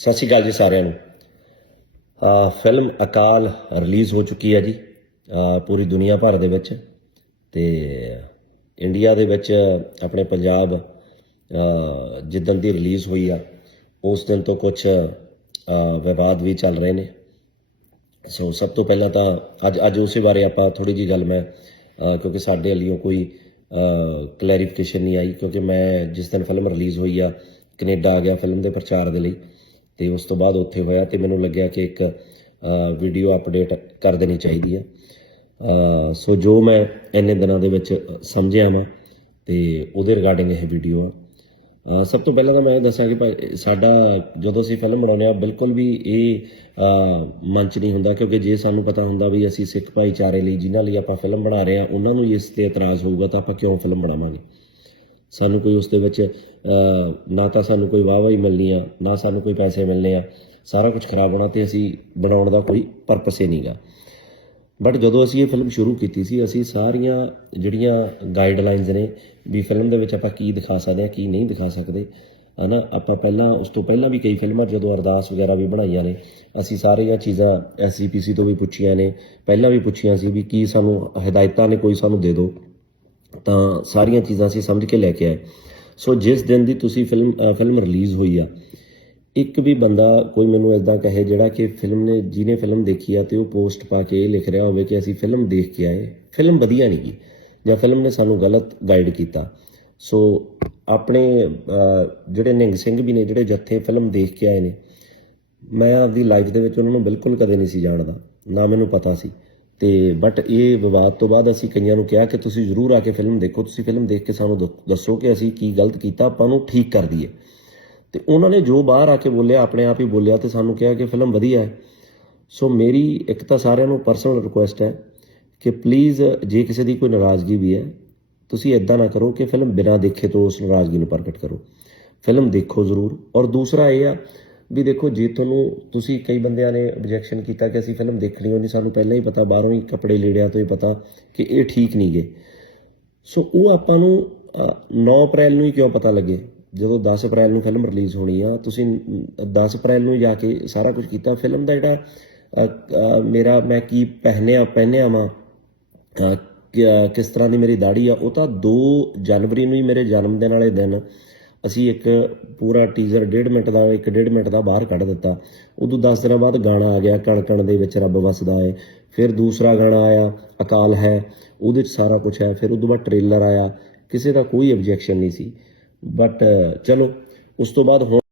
ਸਤਿ ਸ਼੍ਰੀ ਅਕਾਲ ਜੀ ਸਾਰਿਆਂ ਨੂੰ। ਆ ਫਿਲਮ ਅਕਾਲ ਰਿਲੀਜ਼ ਹੋ ਚੁੱਕੀ ਹੈ ਜੀ ਪੂਰੀ ਦੁਨੀਆ ਭਰ ਦੇ ਵਿੱਚ ਤੇ ਇੰਡੀਆ ਦੇ ਵਿੱਚ ਆਪਣੇ ਪੰਜਾਬ ਜਿੱਦਣ ਦੀ ਰਿਲੀਜ਼ ਹੋਈ ਆ, ਉਸ ਦਿਨ ਤੋਂ ਕੁਝ ਵਿਵਾਦ ਵੀ ਚੱਲ ਰਹੇ ਨੇ। ਸੋ ਸਭ ਤੋਂ ਪਹਿਲਾਂ ਤਾਂ ਅੱਜ ਅੱਜ ਉਸੇ ਬਾਰੇ ਆਪਾਂ ਥੋੜੀ ਜੀ ਗੱਲ ਮੈਂ ਕਿਉਂਕਿ ਸਾਡੇ ਵੱਲੋਂ ਕੋਈ ਕਲੈਰੀਫਿਕੇਸ਼ਨ ਨਹੀਂ ਆਈ, ਕਿਉਂਕਿ ਮੈਂ ਜਿਸ ਦਿਨ ਫਿਲਮ ਰਿਲੀਜ਼ ਹੋਈ ਆ, ਕੈਨੇਡਾ ਆ ਗਿਆ ਫਿਲਮ ਦੇ ਪ੍ਰਚਾਰ ਦੇ ਲਈ। ਤੇ ਉਸ ਤੋਂ ਬਾਅਦ ਉੱਥੇ ਹੋਇਆ ਤੇ ਮੈਨੂੰ ਲੱਗਿਆ ਕਿ ਇੱਕ ਵੀਡੀਓ ਅਪਡੇਟ ਕਰ ਦੇਣੀ ਚਾਹੀਦੀ ਹੈ। ਸੋ ਜੋ ਮੈਂ ਇੰਨੇ ਦਿਨਾਂ ਦੇ ਵਿੱਚ ਸਮਝਿਆ ਮੈਂ ਤੇ ਉਹਦੇ ਰਿਗਾਰਡਿੰਗ ਇਹ ਵੀਡੀਓ ਆ। ਸਭ ਤੋਂ ਪਹਿਲਾਂ ਤਾਂ ਮੈਂ ਇਹ ਦੱਸਾਂ ਕਿ ਭਾਈ, ਸਾਡਾ ਜਦੋਂ ਅਸੀਂ ਫਿਲਮ ਬਣਾਉਂਦੇ ਆ ਬਿਲਕੁਲ ਵੀ ਇਹ ਮੰਚ ਨਹੀਂ ਹੁੰਦਾ ਕਿਉਂਕਿ ਜੇ ਸਾਨੂੰ ਪਤਾ ਹੁੰਦਾ ਵੀ ਅਸੀਂ ਸਿੱਖ ਭਾਈਚਾਰੇ ਲਈ, ਜਿਨ੍ਹਾਂ ਲਈ ਆਪਾਂ ਫਿਲਮ ਬਣਾ ਰਹੇ ਆ ਉਹਨਾਂ ਨੂੰ ਇਸ ਤੇ ਇਤਰਾਜ਼ ਹੋਊਗਾ ਤਾਂ ਆਪਾਂ ਕਿਉਂ ਫਿਲਮ ਬਣਾਵਾਂਗੇ? ਸਾਨੂੰ ਕੋਈ ਉਸ ਦੇ ਵਿੱਚ ਨਾ ਤਾਂ ਸਾਨੂੰ ਕੋਈ ਵਾਹਵਾਹੀ ਮਿਲਣੀ ਆ, ਨਾ ਸਾਨੂੰ ਕੋਈ ਪੈਸੇ ਮਿਲਣੇ ਆ, ਸਾਰਾ ਕੁਝ ਖਰਾਬ ਹੋਣਾ ਤੇ ਅਸੀਂ ਬਣਾਉਣ ਦਾ ਕੋਈ ਪਰਪਸ ਹੀ ਨਹੀਂਗਾ। ਬਟ ਜਦੋਂ ਅਸੀਂ ਇਹ ਫਿਲਮ ਸ਼ੁਰੂ ਕੀਤੀ ਸੀ, ਅਸੀਂ ਸਾਰੀਆਂ ਜਿਹੜੀਆਂ ਗਾਈਡਲਾਈਨਸ ਨੇ ਵੀ ਫਿਲਮ ਦੇ ਵਿੱਚ ਆਪਾਂ ਕੀ ਦਿਖਾ ਸਕਦੇ ਆ, ਕੀ ਨਹੀਂ ਦਿਖਾ ਸਕਦੇ, ਹਨਾ, ਆਪਾਂ ਪਹਿਲਾਂ, ਉਸ ਤੋਂ ਪਹਿਲਾਂ ਵੀ ਕਈ ਫਿਲਮਾਂ ਜਦੋਂ ਅਰਦਾਸ ਵਗੈਰਾ ਵੀ ਬਣਾਈਆਂ ਨੇ, ਅਸੀਂ ਸਾਰੀਆਂ ਚੀਜ਼ਾਂ ਐਸਜੀਪੀਸੀ ਤੋਂ ਵੀ ਪੁੱਛੀਆਂ ਨੇ, ਪਹਿਲਾਂ ਵੀ ਪੁੱਛੀਆਂ ਸੀ ਵੀ ਕੀ ਸਾਨੂੰ ਹਦਾਇਤਾਂ ਨੇ, ਕੋਈ ਸਾਨੂੰ ਦੇ ਦਿਓ। ਤਾਂ ਸਾਰੀਆਂ ਚੀਜ਼ਾਂ ਅਸੀਂ ਸਮਝ ਕੇ ਲੈ ਕੇ ਆਏ। ਸੋ ਜਿਸ ਦਿਨ ਦੀ ਤੁਸੀਂ ਫਿਲਮ ਫਿਲਮ ਰਿਲੀਜ਼ ਹੋਈ ਆ, ਇੱਕ ਵੀ ਬੰਦਾ ਕੋਈ ਮੈਨੂੰ ਇਦਾਂ ਕਹੇ ਜਿਹੜਾ ਕਿ ਫਿਲਮ ਨੇ, ਜਿਹਨੇ ਫਿਲਮ ਦੇਖੀ ਆ ਤੇ ਉਹ ਪੋਸਟ ਪਾ ਕੇ ਇਹ ਲਿਖ ਰਿਹਾ ਹੋਵੇ ਕਿ ਅਸੀਂ ਫਿਲਮ ਦੇਖ ਕੇ ਆਏ। ਫਿਲਮ ਵਧੀਆ ਨਹੀਂ ਗਈ ਜਾਂ ਫਿਲਮ ਨੇ ਸਾਨੂੰ ਗਲਤ ਗਾਈਡ ਕੀਤਾ। ਸੋ ਆਪਣੇ ਜਿਹੜੇ ਨਿੰਗ ਸਿੰਘ ਵੀ ਨੇ, ਜਿਹੜੇ ਜੱਥੇ ਫਿਲਮ ਦੇਖ ਕੇ ਆਏ ਨੇ, ਮੈਂ ਆਪਦੀ ਲਾਈਫ ਦੇ ਵਿੱਚ ਉਹਨਾਂ ਨੂੰ ਬਿਲਕੁਲ ਕਦੇ ਨਹੀਂ ਸੀ ਜਾਣਦਾ, ਨਾ ਮੈਨੂੰ ਪਤਾ ਸੀ। ਤੇ ਬਟ ਇਹ ਵਿਵਾਦ ਤੋਂ ਬਾਅਦ ਅਸੀਂ ਕਈਆਂ ਨੂੰ ਕਿਹਾ ਕਿ ਤੁਸੀਂ ਜ਼ਰੂਰ ਆ ਕੇ ਫਿਲਮ ਦੇਖੋ, ਤੁਸੀਂ ਫਿਲਮ ਦੇਖ ਕੇ ਸਾਨੂੰ ਦੱ- ਦੱਸੋ ਕਿ ਅਸੀਂ ਕੀ ਗਲਤ ਕੀਤਾ, ਆਪਾਂ ਨੂੰ ਠੀਕ ਕਰ ਦਈਏ। ਤੇ ਉਹਨਾਂ ਨੇ ਜੋ ਬਾਹਰ ਆ ਕੇ ਬੋਲਿਆ, ਆਪਣੇ ਆਪ ਹੀ ਬੋਲਿਆ ਤੇ ਸਾਨੂੰ ਕਿਹਾ ਕਿ ਫਿਲਮ ਵਧੀਆ ਹੈ। ਸੋ ਮੇਰੀ ਇੱਕ ਤਾਂ ਸਾਰਿਆਂ ਨੂੰ ਪਰਸਨਲ ਰਿਕੁਐਸਟ ਹੈ ਕਿ ਪਲੀਜ਼ ਜੇ ਕਿਸੇ ਦੀ ਕੋਈ ਨਾਰਾਜ਼ਗੀ ਵੀ ਹੈ, ਤੁਸੀਂ ਇਦਾਂ ਨਾ ਕਰੋ ਕਿ ਫਿਲਮ ਬਿਨਾਂ ਦੇਖੇ ਤੋਂ ਉਸ ਨਾਰਾਜ਼ਗੀ ਨੂੰ ਪ੍ਰਗਟ ਕਰੋ। ਫਿਲਮ ਦੇਖੋ ਜ਼ਰੂਰ। ਔਰ ਦੂਸਰਾ ਇਹ ਆ ਵੀ ਦੇਖੋ ਜੇ ਤੁਹਾਨੂੰ ਤੁਸੀਂ ਕਈ ਬੰਦਿਆਂ ਨੇ ਆਬਜੈਕਸ਼ਨ ਕੀਤਾ ਕਿ ਅਸੀਂ ਫਿਲਮ ਦੇਖਣੀ ਹੋਣੀ ਸਾਨੂੰ ਪਹਿਲਾਂ ਹੀ ਪਤਾ ਬਾਹਰੋਂ ਹੀ ਕੱਪੜੇ ਲੀੜਿਆਂ ਤੋਂ ਹੀ ਪਤਾ ਕਿ ਇਹ ਠੀਕ ਨਹੀਂ ਗਏ ਸੋ ਉਹ ਆਪਾਂ ਨੂੰ ਅ, 9 ਅਪ੍ਰੈਲ ਨੂੰ ਹੀ ਕਿਉਂ ਪਤਾ ਲੱਗੇ? ਜਦੋਂ 10 ਅਪ੍ਰੈਲ ਨੂੰ ਫਿਲਮ ਰਿਲੀਜ਼ ਹੋਣੀ ਆ ਤੁਸੀਂ ਅਮ, 10 ਅਪ੍ਰੈਲ ਨੂੰ ਜਾ ਕੇ ਸਾਰਾ ਕੁਝ ਕੀਤਾ। ਫਿਲਮ ਦਾ ਜਿਹੜਾ ਮੇਰਾ ਮੈਂ ਕੀ ਪਹਿਨਿਆ ਪਹਿਨਿਆ ਵਾਂ ਕਿਸ ਤਰ੍ਹਾਂ ਦੀ ਮੇਰੀ ਦਾੜੀ ਆ ਉਹ ਤਾਂ 2 ਜਨਵਰੀ ਨੂੰ ਹੀ ਮੇਰੇ ਜਨਮ ਦਿਨ ਵਾਲੇ ਦਿਨ ਅਸੀਂ ਇੱਕ ਪੂਰਾ ਟੀਜ਼ਰ ਡੇਢ ਮਿੰਟ ਦਾ 1.5 ਮਿੰਟ ਦਾ ਬਾਹਰ ਕੱਢ ਦਿੱਤਾ। ਉਦੋਂ 10 ਦਿਨਾਂ ਬਾਅਦ ਗਾਣਾ ਆ ਗਿਆ ਕਣ ਕਣ ਦੇ ਵਿੱਚ ਰੱਬ ਵਸਦਾ ਹੈ ਫਿਰ ਦੂਸਰਾ ਗਾਣਾ ਆਇਆ, ਅਕਾਲ ਹੈ। ਉਹਦੇ 'ਚ ਸਾਰਾ ਕੁਝ ਹੈ। ਫਿਰ ਉਦੋਂ ਬਾਅਦ ਟ੍ਰੇਲਰ ਆਇਆ। ਕਿਸੇ ਦਾ ਕੋਈ ਆਬਜੈਕਸ਼ਨ ਨਹੀਂ ਸੀ। ਬਟ ਚਲੋ, ਉਸ ਤੋਂ ਬਾਅਦ ਹੁਣ